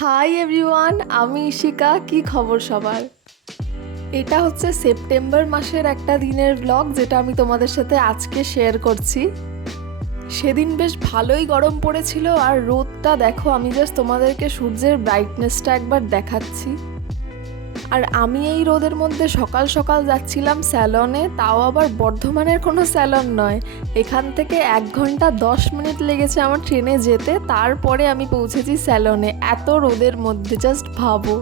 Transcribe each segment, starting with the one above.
Hi everyone, আমি ইশিকা। কি খবর সবার? এটা হচ্ছে সেপ্টেম্বর মাসের একটা দিনের ব্লগ, যেটা আমি তোমাদের সাথে আজকে শেয়ার করছি। সেদিন বেশ ভালোই গরম পড়েছিল, আর রোদটা দেখো, আমি জাস্ট তোমাদেরকে সূর্যের ব্রাইটনেসটা একবার দেখাচ্ছি। আর আমি এই রোদের মধ্যে সকাল সকাল যাচ্ছিলাম স্যালনে, তাও আবার বর্ধমানের কোনো স্যালন নয়। এখান থেকে 1 ঘন্টা 10 মিনিট লেগেছে আমার ট্রেনে যেতে, তারপরে আমি পৌঁছেছি স্যালনে এত রোদের মধ্যে। জাস্ট ভাবো,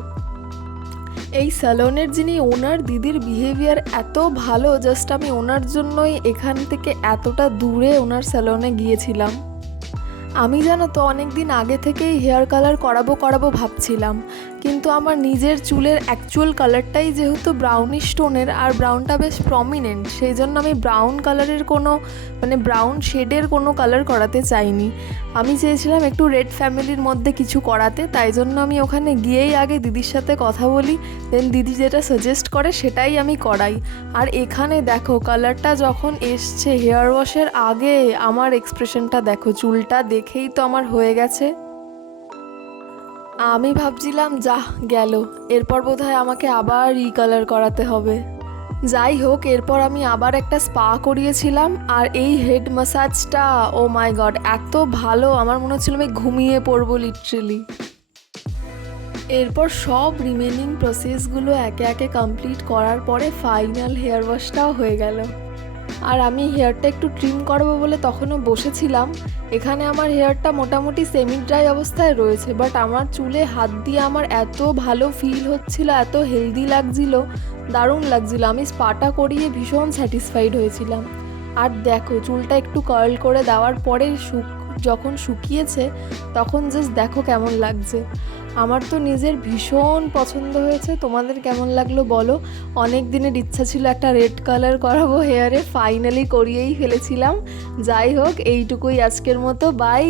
এই স্যালনের যিনি ওনার, দিদির বিহেভিয়ার এত ভালো, জাস্ট আমি ওনার জন্যই এখান থেকে এতটা দূরে ওনার স্যালনে গিয়েছিলাম। আমি জানো তো অনেক দিন আগে থেকেই হেয়ার কালার করাবো ভাবছিলাম, কিন্তু আমার নিজের চুলের অ্যাকচুয়াল কালারটাই যেহেতু ব্রাউনিশ টোনের, আর ব্রাউনটা বেশ প্রমিনেন্ট, সেই জন্য আমি ব্রাউন কালারের কোনো ব্রাউন শেডের কোনো কালার করাতে চাইনি। আমি চেয়েছিলাম একটু রেড ফ্যামিলির মধ্যে কিছু করাতে, তাই জন্য আমি ওখানে গিয়েই আগে দিদির সাথে কথা বলি, দেন দিদি যেটা সাজেস্ট করে সেটাই আমি করাই। আর এখানে দেখো, কালারটা যখন এসছে হেয়ার ওয়াশের আগে, আমার এক্সপ্রেশনটা দেখো, চুলটা দেখেই তো আমার হয়ে গেছে। আমি ভাবছিলাম যাহ গেল, এরপর বোধহয় আমাকে আবার কালার করাতে হবে। যাই হোক, এরপর আমি আবার একটা স্পা করিয়েছিলাম, আর এই হেড ম্যাসাজটা, ও মাই গড, এত ভালো, আমার মনে হচ্ছিল আমি ঘুমিয়ে পড়বো লিটারেলি। এরপর সব রিমেনিং প্রসেসগুলো একে একে কমপ্লিট করার পরে ফাইনাল হেয়ার ওয়াশটাও হয়ে গেল। আর আমি হেয়ারটা একটু ট্রিম করবো বলে তখনও বসেছিলাম। এখানে আমার হেয়ারটা মোটামুটি সেমি ড্রাই অবস্থায় রয়েছে, বাট আমার চুলে হাত দিয়ে আমার এত ভালো ফিল হচ্ছিল, এত হেলদি লাগছিল, দারুণ লাগছিল। আমি স্পাটা করিয়ে ভীষণ স্যাটিসফাইড হয়েছিলাম। আর দেখো, চুলটা একটু কার্ল করে দেওয়ার পরে যখন শুকিয়েছে, তখন জাস্ট দেখো কেমন লাগছে। আমার তো নিজের ভীষণ পছন্দ হয়েছে। তোমাদের কেমন লাগলো বলো। অনেক দিনের ইচ্ছা ছিল একটা রেড কালার করাবো হেয়ারে, ফাইনালি করিয়েই ফেলেছিলাম। যাই হোক, এইটুকুই আজকের মতো, বাই।